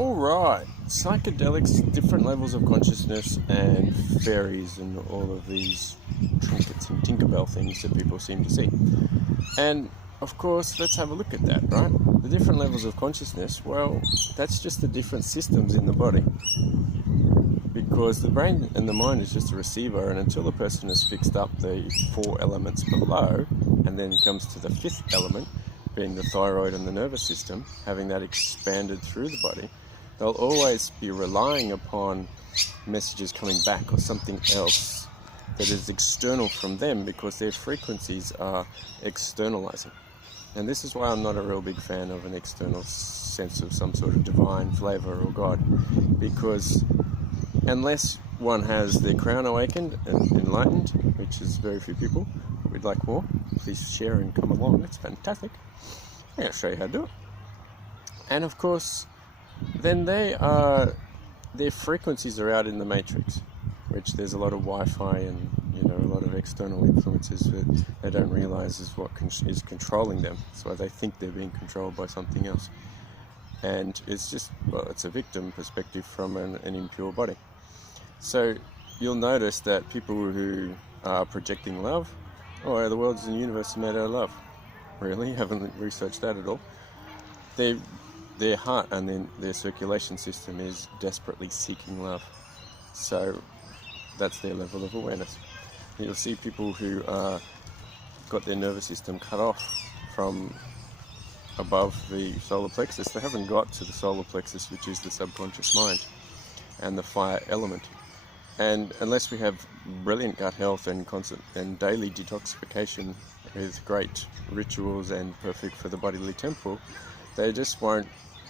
Alright, psychedelics, different levels of consciousness, and fairies, and all of these trinkets and Tinkerbell things that people seem to see. And of course, let's have a look at that, right? The different levels of consciousness, well, that's just the different systems in the body. Because the brain and the mind is just a receiver, and until a person has fixed up the 4 elements below, and then comes to the 5th element, being the thyroid and the nervous system, having that expanded through the body, they'll always be relying upon messages coming back or something else that is external from them, because their frequencies are externalizing. And this is why I'm not a real big fan of an external sense of some sort of divine flavor or God, because unless one has their crown awakened and enlightened, which is very few people, but we'd like more, please share and come along, it's fantastic. I'm going to show you how to do it. And of course, then their frequencies are out in the matrix, which there's a lot of Wi-Fi and a lot of external influences that they don't realize is what is controlling them. So they think they're being controlled by something else. And it's just, well, it's a victim perspective from an impure body. So you'll notice that people who are projecting love, oh, the world and the universe are made out of love. Really? Haven't researched that at all. Their heart and then their circulation system is desperately seeking love. So that's their level of awareness. You'll see people who got their nervous system cut off from above the solar plexus. They haven't got to the solar plexus, which is the subconscious mind and the fire element. And unless we have brilliant gut health and constant and daily detoxification with great rituals and perfect for the bodily temple, they just won't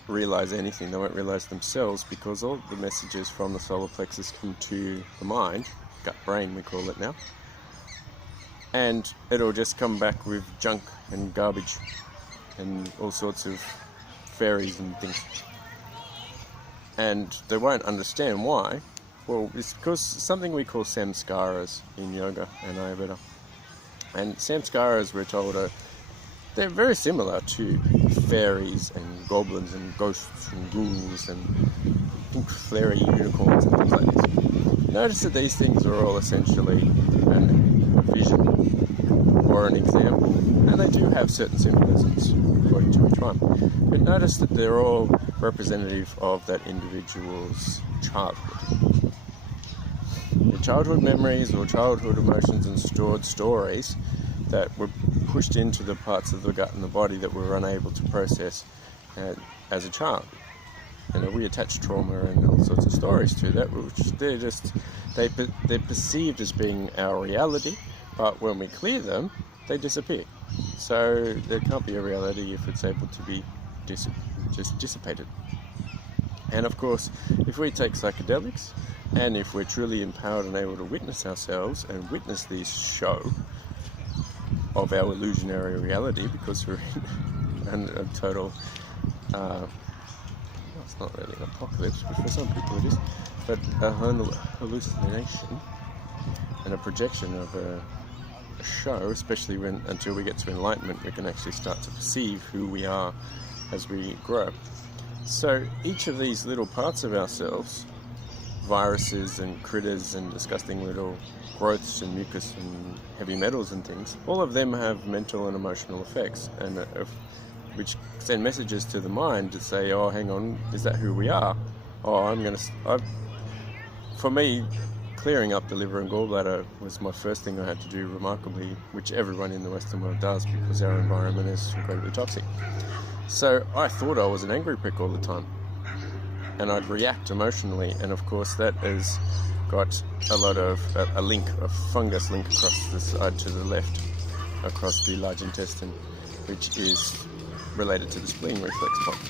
realize anything. They won't realize themselves, because all the messages from the solar plexus come to the mind, gut brain we call it now, and it'll just come back with junk and garbage and all sorts of fairies and things. And they won't understand why. Well, it's because something we call samskaras in yoga and Ayurveda. And samskaras, we're told, they're very similar to fairies and goblins and ghosts and ghouls and pink flary unicorns and things like this. Notice that these things are all essentially a vision or an example, and they do have certain symbolisms according to each one. But notice that they're all representative of that individual's childhood. Their childhood memories or childhood emotions and stored stories that were pushed into the parts of the gut and the body that we were unable to process as a child. We attach trauma and all sorts of stories to that, which they're perceived as being our reality, but when we clear them, they disappear. So there can't be a reality if it's able to be just dissipated. And of course, if we take psychedelics, and if we're truly empowered and able to witness ourselves and witness this show of our illusionary reality, because we're in a total, it's not really an apocalypse, but for some people it is, but a hallucination and a projection of a show, especially until we get to enlightenment, we can actually start to perceive who we are as we grow. So each of these little parts of ourselves, viruses and critters and disgusting little growths and mucus and heavy metals and things, all of them have mental and emotional effects, and which send messages to the mind to say, oh, hang on, is that who we are? Oh, for me, clearing up the liver and gallbladder was my first thing I had to do, remarkably, which everyone in the Western world does, because our environment is incredibly toxic. So I thought I was an angry prick all the time, and I'd react emotionally, and of course that has got a lot of a fungus link across the side to the left, across the large intestine, which is related to the spleen reflex point.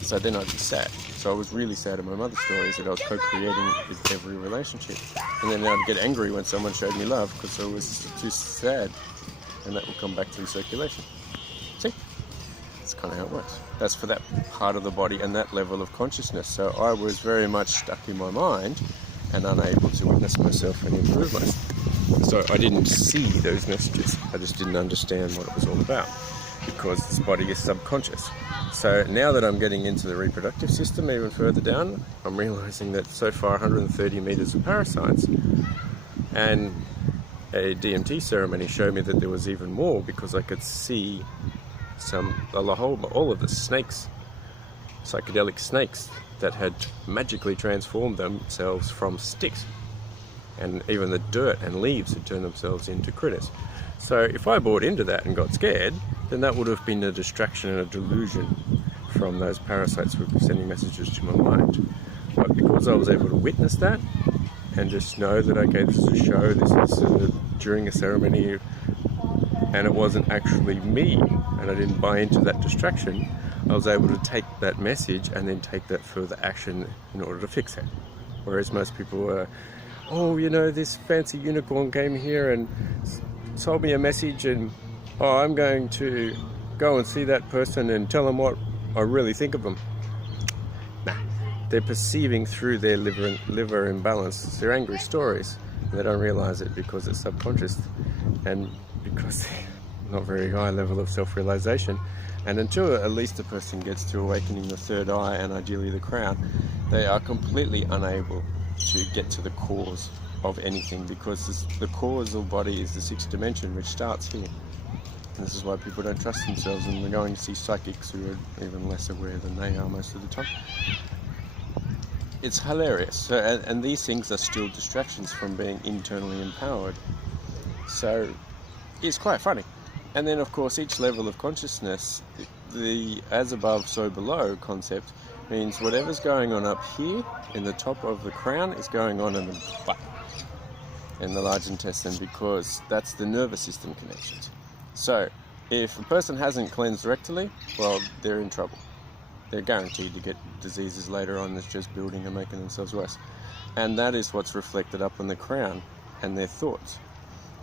So then I'd be sad. So I was really sad at my mother's stories that I was co-creating with every relationship, and then I'd get angry when someone showed me love because I was too sad, and that would come back through circulation. See? That's kind of how it works. That's for that part of the body and that level of consciousness. So I was very much stuck in my mind and unable to witness myself and improve myself. So I didn't see those messages. I just didn't understand what it was all about, because this body is subconscious. So now that I'm getting into the reproductive system even further down, I'm realizing that so far 130 meters of parasites, and a DMT ceremony showed me that there was even more, because I could see all of the snakes, psychedelic snakes, that had magically transformed themselves from sticks, and even the dirt and leaves had turned themselves into critters. So if I bought into that and got scared, then that would have been a distraction and a delusion from those parasites who were sending messages to my mind. But because I was able to witness that and just know that, okay, this is a show, this is during a ceremony, and it wasn't actually me, and I didn't buy into that distraction, I was able to take that message and then take that further action in order to fix it. Whereas most people were, oh, you know, this fancy unicorn came here and told me a message, and oh, I'm going to go and see that person and tell them what I really think of them. Nah, they're perceiving through their liver imbalance their angry stories, and they don't realize it because it's subconscious, and because they're not very high level of self-realization. And until at least a person gets to awakening the third eye, and ideally the crown, they are completely unable to get to the cause of anything, because the causal body is the sixth dimension, which starts here. And this is why people don't trust themselves, and they're going to see psychics who are even less aware than they are most of the time. It's hilarious. So, and these things are still distractions from being internally empowered. So it's quite funny. And then, of course, each level of consciousness, the as above, so below concept, means whatever's going on up here in the top of the crown is going on in the butt, in the large intestine, because that's the nervous system connections. So if a person hasn't cleansed rectally, well, they're in trouble. They're guaranteed to get diseases later on that's just building and making themselves worse. And that is what's reflected up on the crown and their thoughts.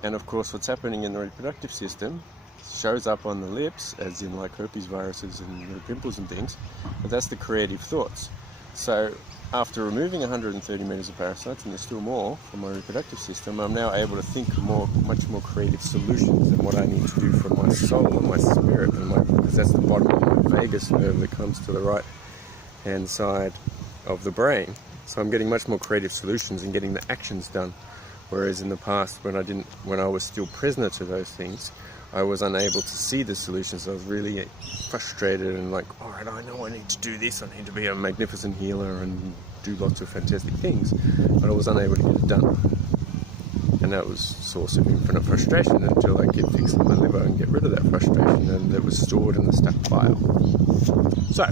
And of course, what's happening in the reproductive system shows up on the lips, as in like herpes viruses and pimples and things, but that's the creative thoughts. So after removing 130 meters of parasites, and there's still more from my reproductive system, I'm now able to think much more creative solutions and what I need to do for my soul and my spirit, because that's the bottom of my vagus nerve that comes to the right hand side of the brain. So I'm getting much more creative solutions and getting the actions done. Whereas in the past, when I was still prisoner to those things, I was unable to see the solutions. I was really frustrated and like, all right, I know I need to do this. I need to be a magnificent healer and do lots of fantastic things, but I was unable to get it done. And that was a source of infinite frustration until I could fix my liver and get rid of that frustration, and that was stored in the stuck file. So,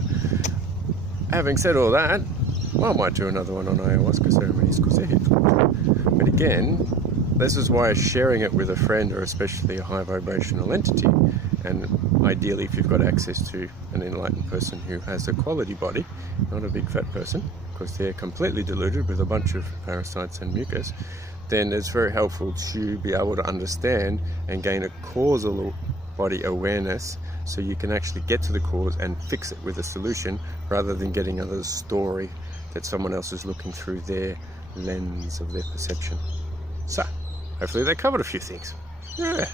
having said all that, well, I might do another one on ayahuasca ceremonies because they're helpful. But again, this is why sharing it with a friend, or especially a high vibrational entity, and ideally if you've got access to an enlightened person who has a quality body, not a big fat person, because they're completely deluded with a bunch of parasites and mucus, then it's very helpful to be able to understand and gain a causal body awareness, so you can actually get to the cause and fix it with a solution, rather than getting another story that someone else is looking through their lens of their perception. So, hopefully they covered a few things. Yeah.